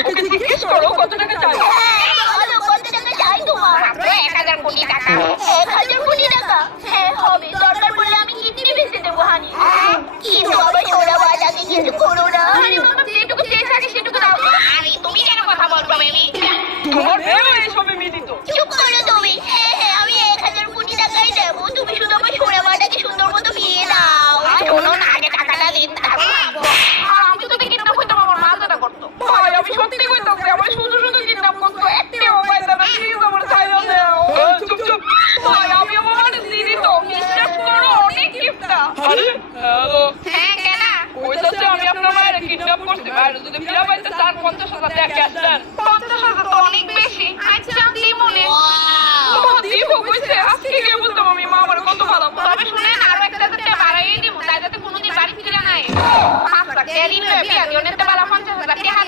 ওকে জিজ্ঞেস করো কত টাকা চাই। বলো কত টাকা চাই তোমার? এক হাজার কোটি টাকা। এক হাজার কোটি টাকা? হ্যাঁ হবে দরকার পড়লে আমি কিডনি বেঁচে দেবো হানি কিন্তু আবার সোনা বাজাকে কিছু করো না। আরে বাবা যেটুকু চেয়ে থাকে সেটুকু দাও। আরে তুমি কেন কথা বলছো বেবি তোমার আমি সত্যি কইতাছি আমার শুধু শুধু কিডন্যাপ করতো একটাও পাইতা না প্লিজ আমার ছাইরা দাও। হ্যাঁ, চুপ চুপ ভাই আমি আমার দিদি তো। বিশ্বাস করো অনেক কিপটা আরে হ্যালো। হ্যাঁ কেনা। কইতাছে আমি আপনার মায়ের কিডন্যাপ করছি আর যদি ফিরা পাইতে তার 50000 টাকা ক্যাশ দেন। 50000 তো অনেক বেশি। আচ্ছা দিমুনে। দিব কইছে আজকে কে বলতাম আমি মা আমার কত ভালো তবে শুনেন আরও একটা যেতে বাড়াইয়ে দিব তাই যাতে কোনোদিন বাড়ি ফিরে নাই আচ্ছা ক্যারিন বিয়া দিও নেতে বালা 50000 টাকা